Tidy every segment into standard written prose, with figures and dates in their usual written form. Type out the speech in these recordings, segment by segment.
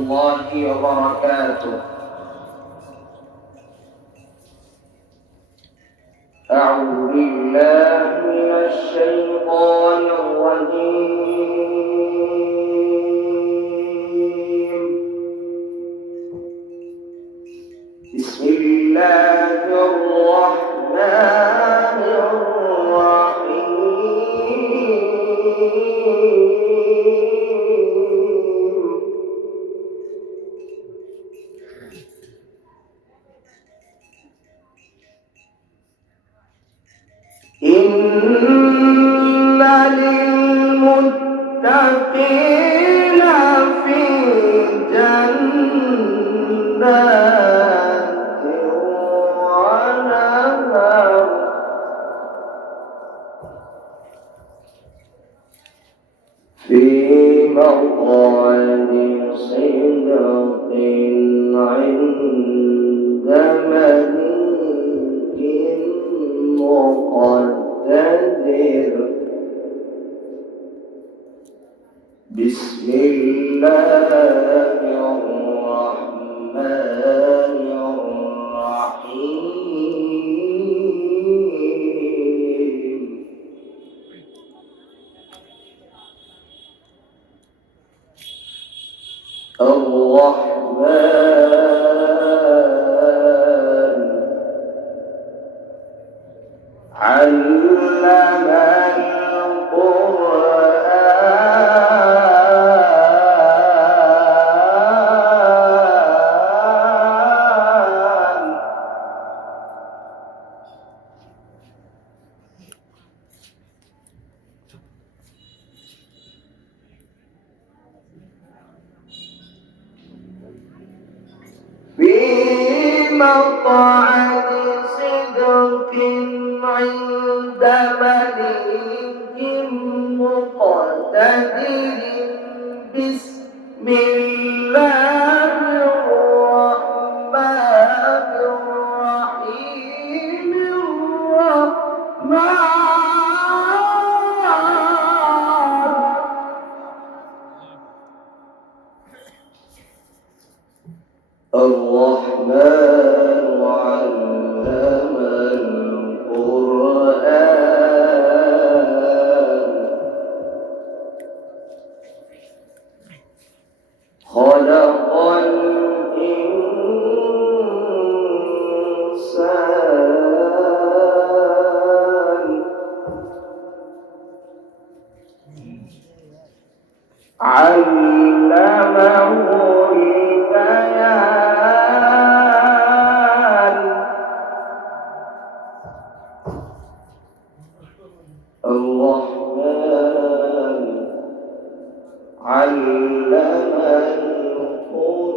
الله وبركاته. أعوذ بالله من الشيطان الرجيم. بسم الله الرحمن الرحيم. إن للمتقين في جنات ونهر في مقعد صدق عند مليك مقتدر. بسم الله الرحمن الرحيم. الرحمن علم القرآن في مقعد صدق عند مليك مقتدر. بسم الله الرحمن الرحيم. الرحمن علم القرآن خلق الإنسان علمه البيان. الرحمن علم القرآن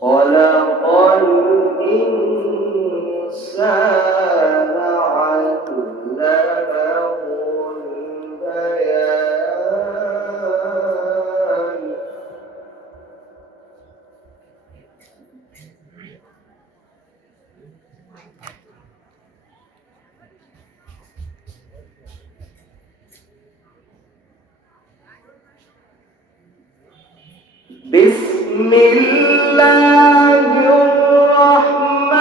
خلق الإنسان علمه البيان. بسم الله الرحمن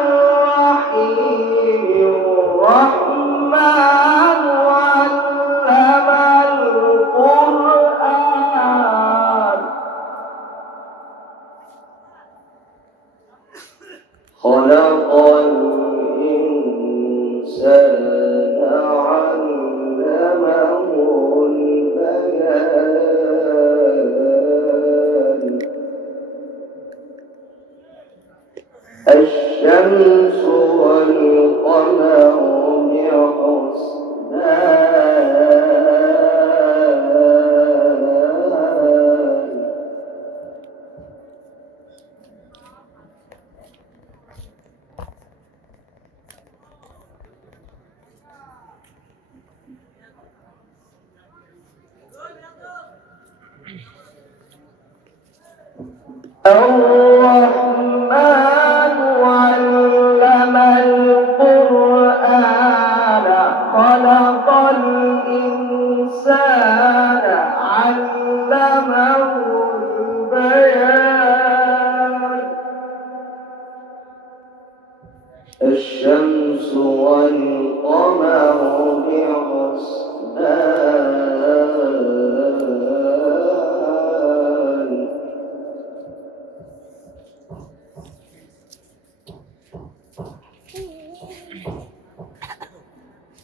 الرحيم. الرحمن علم القرآن خلق الإنسان علمه البيان. الشمس والقمر بحسبان. الرحمن علم القرآن خلق الإنسان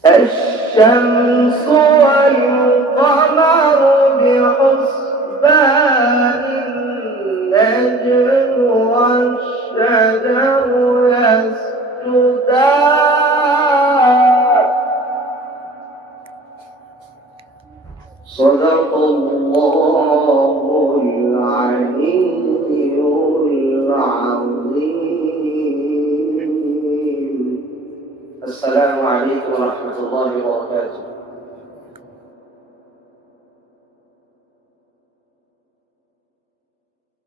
الشمس والقمر بحسبان النجم والشجر يسجدان صدق الله العلي العظيم. السلام عليكم ورحمة الله وبركاته.